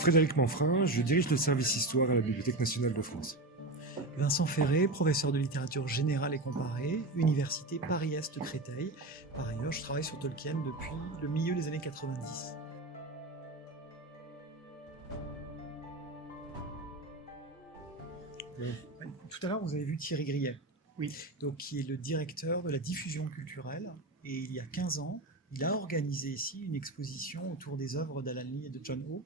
Frédéric Manfrin, je dirige le service Histoire à la Bibliothèque nationale de France. Vincent Ferré, professeur de littérature générale et comparée, Université Paris-Est Créteil. Par ailleurs, je travaille sur Tolkien depuis le milieu des années 90. Tout à l'heure, vous avez vu Thierry Grillet, Oui. donc, qui est le directeur de la diffusion culturelle. Et il y a 15 ans, il a organisé ici une exposition autour des œuvres d'Alan Lee et de John Howe.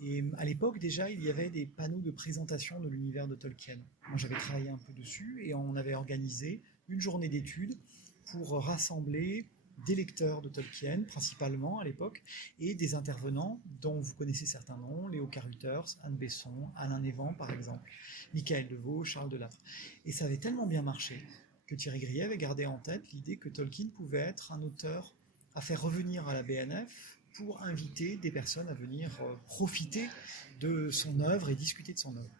Et à l'époque, déjà, il y avait des panneaux de présentation de l'univers de Tolkien. Moi, j'avais travaillé un peu dessus et on avait organisé une journée d'études pour rassembler des lecteurs de Tolkien, principalement à l'époque, et des intervenants dont vous connaissez certains noms, Léo Carruthers, Anne Besson, Alain Névan, par exemple, Michael Deveau, Charles Delattre. Et ça avait tellement bien marché que Thierry Grillet avait gardé en tête l'idée que Tolkien pouvait être un auteur à faire revenir à la BNF pour inviter des personnes à venir profiter de son œuvre et discuter de son œuvre.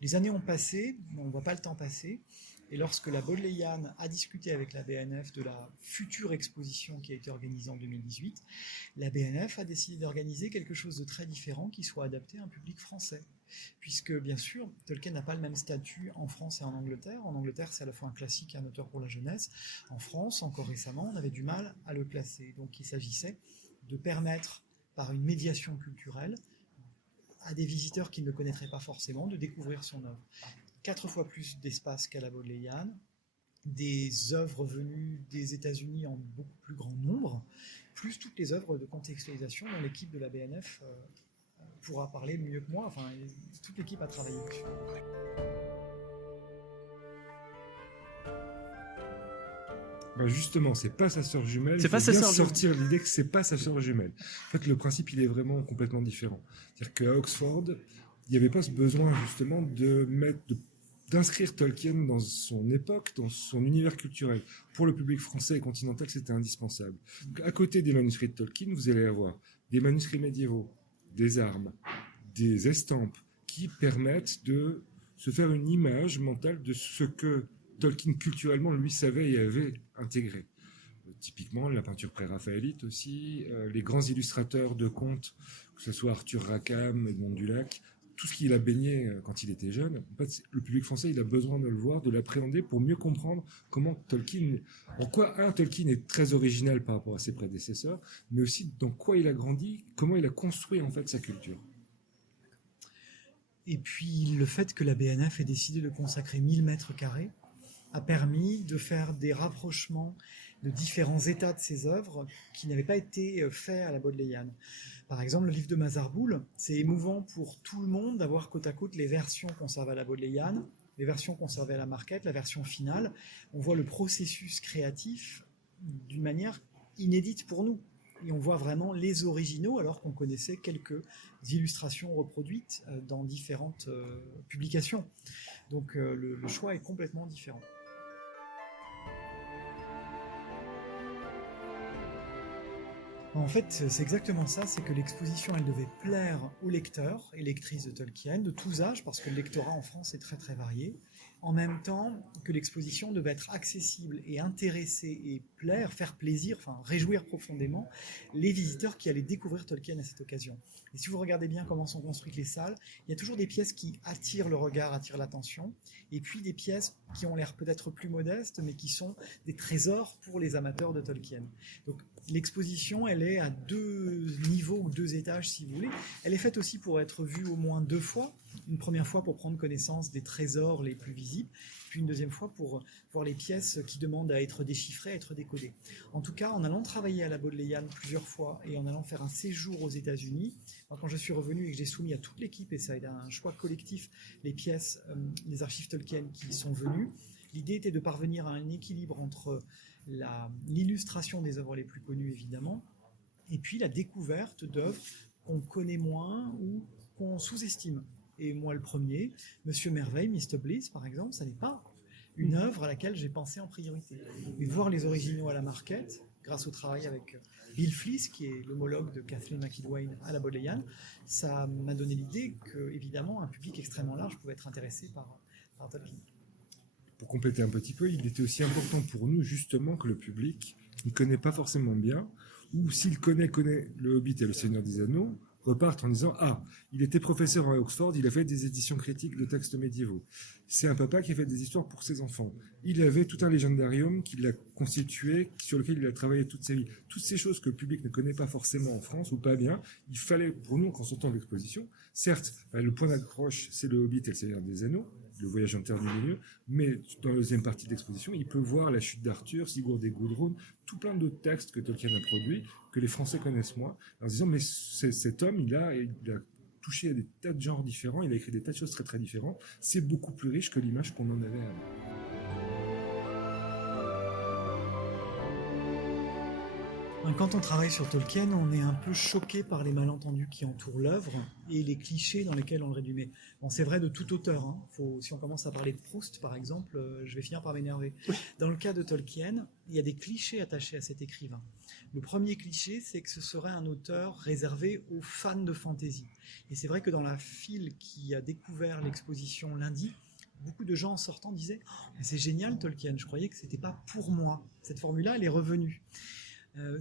Les années ont passé, on ne voit pas le temps passer, et lorsque la Bodleian a discuté avec la BNF de la future exposition qui a été organisée en 2018, la BNF a décidé d'organiser quelque chose de très différent qui soit adapté à un public français. Puisque, bien sûr, Tolkien n'a pas le même statut en France et en Angleterre. En Angleterre, c'est à la fois un classique et un auteur pour la jeunesse. En France, encore récemment, on avait du mal à le classer. Donc il s'agissait de permettre, par une médiation culturelle, à des visiteurs qui ne le connaîtraient pas forcément, de découvrir son œuvre. 4 fois plus d'espace qu'à la Bodleian, des œuvres venues des États-Unis en beaucoup plus grand nombre, plus toutes les œuvres de contextualisation dont l'équipe de la BNF pourra parler mieux que moi. Enfin, toute l'équipe a travaillé dessus. Ben justement, c'est pas sa sœur jumelle. C'est pas sa sœur jumelle. Sortir l'idée que c'est pas sa sœur jumelle. En fait, le principe, il est vraiment complètement différent. C'est-à-dire qu'à Oxford, il n'y avait pas ce besoin justement d'inscrire Tolkien dans son époque, dans son univers culturel. Pour le public français et continental, c'était indispensable. Donc, à côté des manuscrits de Tolkien, vous allez avoir des manuscrits médiévaux, des armes, des estampes qui permettent de se faire une image mentale de ce que Tolkien culturellement lui savait et avait intégré. Typiquement la peinture pré-raphaélite aussi, les grands illustrateurs de contes, que ce soit Arthur Rackham, Edmond Dulac, tout ce qu'il a baigné quand il était jeune. En fait, le public français, il a besoin de le voir, de l'appréhender pour mieux comprendre comment Tolkien, en quoi Tolkien est très original par rapport à ses prédécesseurs, mais aussi dans quoi il a grandi, comment il a construit en fait sa culture. Et puis le fait que la BNF ait décidé de consacrer 1000 mètres carrés a permis de faire des rapprochements de différents états de ces œuvres qui n'avaient pas été faits à la Bodleian. Par exemple, le livre de Mazarboul, c'est émouvant pour tout le monde d'avoir côte à côte les versions conservées à la Bodleian, les versions conservées à la Marquette, la version finale. On voit le processus créatif d'une manière inédite pour nous. Et on voit vraiment les originaux, alors qu'on connaissait quelques illustrations reproduites dans différentes publications. Donc le choix est complètement différent. En fait, c'est exactement ça, c'est que l'exposition, elle devait plaire aux lecteurs et lectrices de Tolkien, de tous âges, parce que le lectorat en France est très très varié, en même temps que l'exposition devait être accessible et intéresser et plaire, faire plaisir, enfin réjouir profondément les visiteurs qui allaient découvrir Tolkien à cette occasion. Et si vous regardez bien comment sont construites les salles, il y a toujours des pièces qui attirent le regard, attirent l'attention, et puis des pièces qui ont l'air peut-être plus modestes, mais qui sont des trésors pour les amateurs de Tolkien. Donc l'exposition, elle est à 2 niveaux ou 2 étages si vous voulez. Elle est faite aussi pour être vue au moins 2 fois. Une première fois pour prendre connaissance des trésors les plus visibles, puis une deuxième fois pour voir les pièces qui demandent à être déchiffrées, à être décodées. En tout cas, en allant travailler à la Bodleian plusieurs fois et en allant faire un séjour aux États-Unis, quand je suis revenu et que j'ai soumis à toute l'équipe, et ça a été un choix collectif, les pièces, les archives Tolkien qui sont venues, l'idée était de parvenir à un équilibre entre l'illustration des œuvres les plus connues évidemment, et puis la découverte d'œuvres qu'on connaît moins ou qu'on sous-estime. Et moi le premier, Monsieur Merveille, Mr. Bliss par exemple, ça n'est pas une œuvre à laquelle j'ai pensé en priorité. Mais voir les originaux à la Marquette, grâce au travail avec Bill Fliss, qui est l'homologue de Kathleen McElwain à la Bodleian, ça m'a donné l'idée que, évidemment, un public extrêmement large pouvait être intéressé par Tolkien. Pour compléter un petit peu, il était aussi important pour nous justement que le public ne connaît pas forcément bien, ou s'il connaît Le Hobbit et Le Seigneur des Anneaux, repartent en disant « Ah, il était professeur à Oxford, il a fait des éditions critiques de textes médiévaux. C'est un papa qui a fait des histoires pour ses enfants. Il avait tout un légendarium qu'il a constitué, sur lequel il a travaillé toute sa vie. Toutes ces choses que le public ne connaît pas forcément en France, ou pas bien, il fallait, pour nous, quand on sortant de l'exposition, certes, le point d'accroche, c'est le Hobbit et le Seigneur des Anneaux, le voyage en terre du milieu, mais dans la deuxième partie de l'exposition, il peut voir la chute d'Arthur, Sigurd et Gudrun, tout plein d'autres textes que Tolkien a produits, que les Français connaissent moins, en disant, mais cet homme, il a touché à des tas de genres différents, il a écrit des tas de choses très très différentes, c'est beaucoup plus riche que l'image qu'on en avait avant. Quand on travaille sur Tolkien, on est un peu choqué par les malentendus qui entourent l'œuvre et les clichés dans lesquels on le réduit. Mais bon, c'est vrai de tout auteur. Hein. Si on commence à parler de Proust, par exemple, je vais finir par m'énerver. Oui. Dans le cas de Tolkien, il y a des clichés attachés à cet écrivain. Le premier cliché, c'est que ce serait un auteur réservé aux fans de fantasy. Et c'est vrai que dans la file qui a découvert l'exposition lundi, beaucoup de gens en sortant disaient « C'est génial Tolkien, je croyais que c'était pas pour moi. » Cette formule-là, elle est revenue.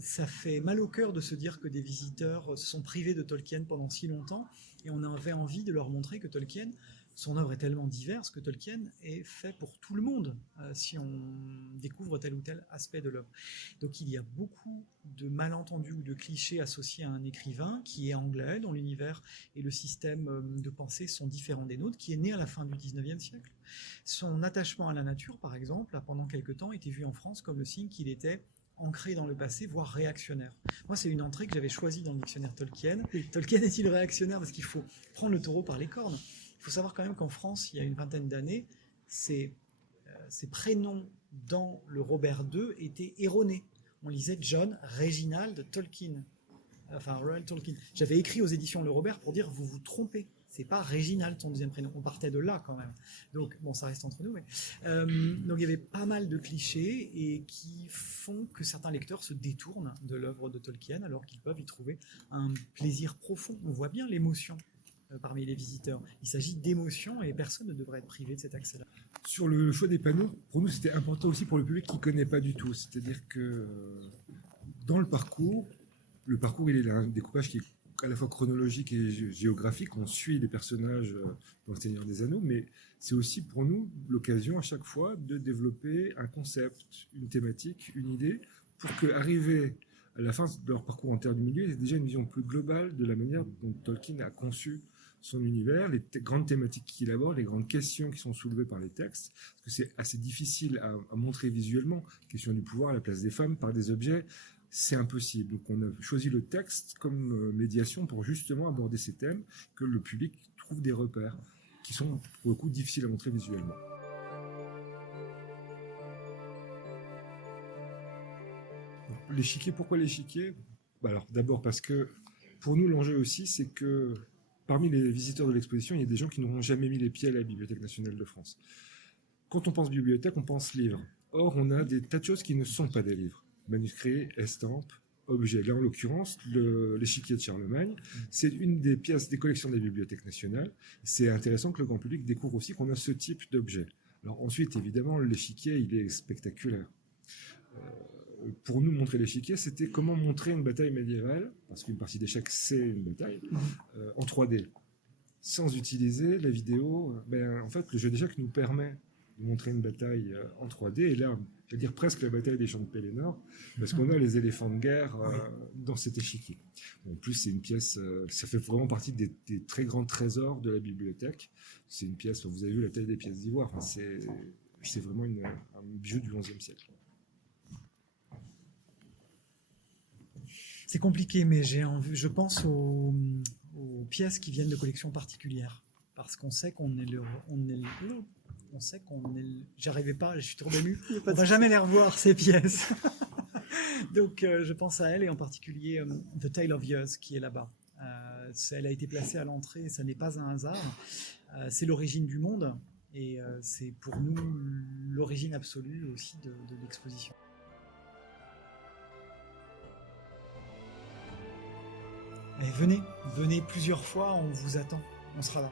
Ça fait mal au cœur de se dire que des visiteurs se sont privés de Tolkien pendant si longtemps et on avait envie de leur montrer que Tolkien, son œuvre est tellement diverse que Tolkien est fait pour tout le monde si on découvre tel ou tel aspect de l'œuvre. Donc il y a beaucoup de malentendus ou de clichés associés à un écrivain qui est anglais, dont l'univers et le système de pensée sont différents des nôtres, qui est né à la fin du 19e siècle. Son attachement à la nature, par exemple, a pendant quelque temps été vu en France comme le signe qu'il était ancré dans le passé, voire réactionnaire. Moi, c'est une entrée que j'avais choisie dans le dictionnaire Tolkien. Tolkien est-il réactionnaire? Parce qu'il faut prendre le taureau par les cornes. Il faut savoir quand même qu'en France, il y a une vingtaine d'années, ces prénoms dans le Robert II étaient erronés. On lisait John Reginald Tolkien. Enfin, Royal Tolkien. J'avais écrit aux éditions Le Robert pour dire, vous vous trompez. C'est pas Réginald, son deuxième prénom. On partait de là quand même. Donc, bon, ça reste entre nous. Mais, donc, il y avait pas mal de clichés et qui font que certains lecteurs se détournent de l'œuvre de Tolkien alors qu'ils peuvent y trouver un plaisir profond. On voit bien l'émotion parmi les visiteurs. Il s'agit d'émotion et personne ne devrait être privé de cet accès-là. Sur le choix des panneaux, pour nous, c'était important aussi pour le public qui ne connaît pas du tout. C'est-à-dire que dans le parcours, il a un découpage qui est à la fois chronologique et géographique. On suit les personnages dans le Seigneur des Anneaux, mais c'est aussi pour nous l'occasion à chaque fois de développer un concept, une thématique, une idée, pour qu'arriver à la fin de leur parcours en Terre du Milieu, il y ait déjà une vision plus globale de la manière dont Tolkien a conçu son univers, les grandes thématiques qu'il aborde, les grandes questions qui sont soulevées par les textes, parce que c'est assez difficile à montrer visuellement, question du pouvoir à la place des femmes par des objets, c'est impossible. Donc on a choisi le texte comme médiation pour justement aborder ces thèmes, que le public trouve des repères qui sont pour le coup difficiles à montrer visuellement. L'échiquier, pourquoi l'échiquier? Alors d'abord parce que pour nous l'enjeu aussi c'est que parmi les visiteurs de l'exposition, il y a des gens qui n'auront jamais mis les pieds à la Bibliothèque nationale de France. Quand on pense bibliothèque, on pense livre. Or, on a des tas de choses qui ne sont pas des livres. Manuscrits, estampes, objets. Là, en l'occurrence, l'échiquier de Charlemagne, c'est une des pièces des collections des bibliothèques nationales. C'est intéressant que le grand public découvre aussi qu'on a ce type d'objet. Alors ensuite, évidemment, l'échiquier, il est spectaculaire. Pour nous montrer l'échiquier, c'était comment montrer une bataille médiévale, parce qu'une partie d'échecs, c'est une bataille, en 3D. Sans utiliser la vidéo, en fait, le jeu d'échecs nous permet de montrer une bataille en 3D, et là, je veux dire presque la bataille des champs de Pelennor, parce qu'on a les éléphants de guerre dans cet échiquier. En plus, c'est une pièce, ça fait vraiment partie des très grands trésors de la bibliothèque. C'est une pièce, vous avez vu la taille des pièces d'ivoire, enfin, c'est vraiment un bijou du XIe siècle. C'est compliqué, mais je pense aux pièces qui viennent de collections particulières, parce qu'on sait j'arrivais pas, je suis trop ému. On va jamais les revoir ces pièces. Donc je pense à elle et en particulier The Tale of Years qui est là-bas. Elle a été placée à l'entrée, ça n'est pas un hasard. C'est l'origine du monde et c'est pour nous l'origine absolue aussi de l'exposition. Allez, venez plusieurs fois, on vous attend, on sera là.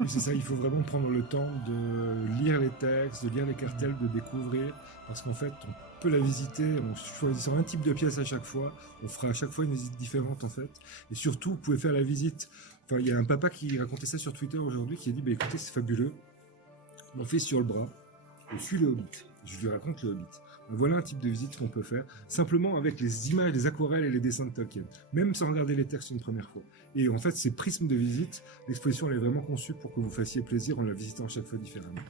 Oui, c'est ça, il faut vraiment prendre le temps de lire les textes, de lire les cartels, de découvrir, parce qu'en fait, on peut la visiter en choisissant un type de pièce à chaque fois. On fera à chaque fois une visite différente, en fait. Et surtout, vous pouvez faire la visite. Enfin, il y a un papa qui racontait ça sur Twitter aujourd'hui, qui a dit, bah, écoutez, c'est fabuleux. On fait sur le bras, je suis le Hobbit. Je lui raconte le Hobbit. Ben, voilà un type de visite qu'on peut faire, simplement avec les images, les aquarelles et les dessins de Tolkien, même sans regarder les textes une première fois. Et en fait, ces prismes de visite, l'exposition elle est vraiment conçue pour que vous fassiez plaisir en la visitant chaque fois différemment.